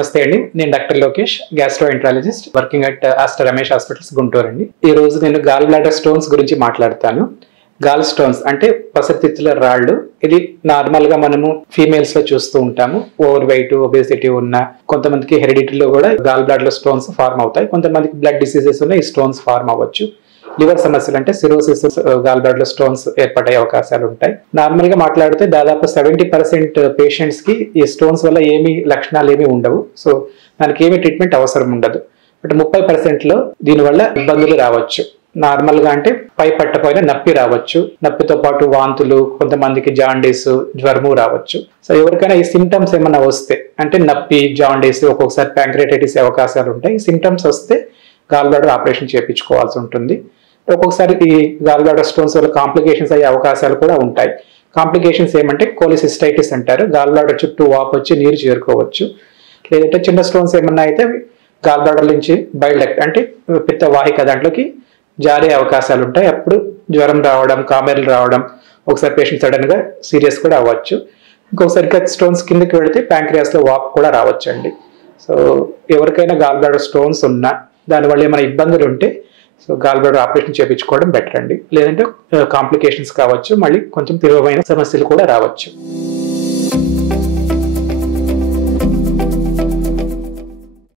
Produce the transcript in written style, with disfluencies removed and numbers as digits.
నమస్తే అండి. నేను doctor Lokesh, gastroenterologist working at Aster Ramesh hospitals Guntur అండి. ఈ రోజు నేను గాల్ బ్లాడర్ స్టోన్స్ గురించి మాట్లాడతాను. గాల్ స్టోన్స్ అంటే పసతిత్తుల రాళ్ళు. ఇది నార్మల్ గా మనము ఫీమేల్స్ లో చూస్తూ ఉంటాము. ఓవర్ వెయిట్, ఒబేసిటీ ఉన్న కొంతమందికి హెరిడిటీలో కూడా గాల్ బ్లాడర్ స్టోన్స్ ఫార్మ్ అవుతాయి. కొంతమందికి బ్లడ్ డిసీజెస్ ఉన్న ఈ స్టోన్స్ ఫార్మ్ అవ్వచ్చు. లివర్ సమస్యలు అంటే సిరోసిస్, గాల్ బ్లాడర్ స్టోన్స్ ఏర్పడే అవకాశాలు ఉంటాయి. నార్మల్ గా మాట్లాడితే దాదాపు 70% పేషెంట్స్ కి ఈ స్టోన్స్ వల్ల ఏమి లక్షణాలు ఏమి ఉండవు. సో దానికి ఏమి ట్రీట్మెంట్ అవసరం ఉండదు. బట్ 30% లో దీనివల్ల ఇబ్బందులు రావచ్చు. నార్మల్ గా అంటే పై పట్టపోయిన నొప్పి రావచ్చు. నొప్పితో పాటు వాంతులు, కొంతమందికి జాండీస్, జ్వరము రావచ్చు. సో ఎవరికైనా ఈ సిమ్టమ్స్ ఏమైనా వస్తే అంటే నొప్పి, జాండీస్, ఒక్కొక్కసారి ప్యాంక్రియాటైటిస్ అవకాశాలు ఉంటాయి. ఈ సిమ్టమ్స్ వస్తే గాల్ బ్లాడర్ ఆపరేషన్ చేయించుకోవాల్సి ఉంటుంది. ఒక్కొక్కసారి ఈ గాల్ బ్లాడర్ స్టోన్స్ వల్ల కాంప్లికేషన్స్ అయ్యే అవకాశాలు కూడా ఉంటాయి. కాంప్లికేషన్స్ ఏమంటే కోలిసిస్టైటిస్ అంటారు. గాల్ బ్లాడర్ చుట్టూ వాపు వచ్చి నీరు చేరుకోవచ్చు. లేదంటే చిన్న స్టోన్స్ ఏమన్నా అయితే గాల్ బ్లాడర్ నుంచి బైల్ డక్ట్ అంటే పిత్త వాహిక దాంట్లోకి జారే అవకాశాలు ఉంటాయి. అప్పుడు జ్వరం రావడం, కామెర్లు రావడం, ఒకసారి పేషెంట్ సడన్ గా సీరియస్ కూడా అవ్వచ్చు. ఇంకొకసారి స్టోన్స్ కిందకి వెళితే ప్యాంక్రియాస్ లో వాపు కూడా రావచ్చు అండి. సో ఎవరికైనా గాల్ బ్లాడర్ స్టోన్స్ ఉన్నా దానివల్ల ఏమైనా ఇబ్బందులు ఉంటే సో గాల్ బ్లాడర్ ఆపరేషన్ చేయించుకోవడం బెటర్ అండి. లేదంటే కాంప్లికేషన్స్ కావచ్చు, మళ్ళీ కొంచెం తీవ్రమైన సమస్యలు కూడా రావచ్చు.